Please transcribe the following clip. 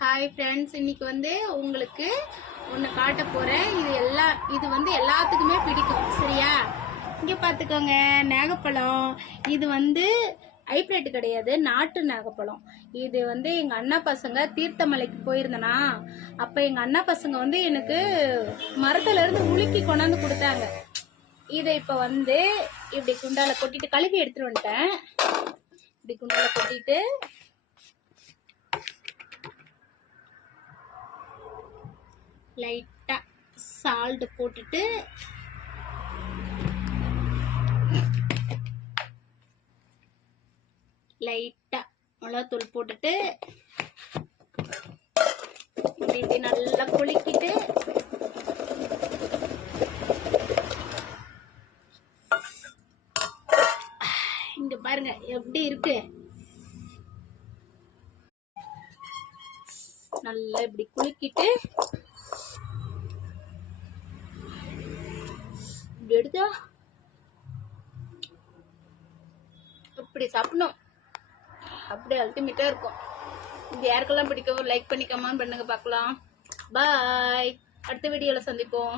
Hi friends, இன்னைக்கு உங்களுக்கு ஒன்று காட்ட போகிறேன். இது எல்லாத்துக்குமே பிடிக்கும். சரியா? இங்கே பார்த்துக்கோங்க, நாகப்பழம். இது ஹைப்ரிட் கிடையாது, நாட்டு நாகப்பழம். இது எங்கள் அண்ணா பசங்க தீர்த்தமலைக்கு போயிருந்தனா, அப்போ எங்கள் அண்ணா பசங்க எனக்கு மரத்துல இருந்து உலுக்கி கொண்டாந்து கொடுத்தாங்க. இதை இப்போ இப்படி குண்டால கொட்டிட்டு கழுவி எடுத்துட்டு வந்துட்டேன். இப்படி குண்டால கொட்டிட்டு லைட்டா சால்ட் போட்டுட்டு லைட்டா மிளகாத்தூள் போட்டுட்டு இப்படி நல்லா குலுக்கிட்டு இங்க பாருங்க எப்படி இருக்கு. நல்லா இப்படி குலுக்கிட்டு எடுத்தா இப்படி சாப்பிடணும். அப்படியே அல்டிமேட்டா இருக்கும். இது யாருக்கெல்லாம் பிடிக்கும் லைக் பண்ணி கமெண்ட் பண்ணுங்க பார்க்கலாம். பாய். அடுத்த வீடியோல சந்திப்போம்.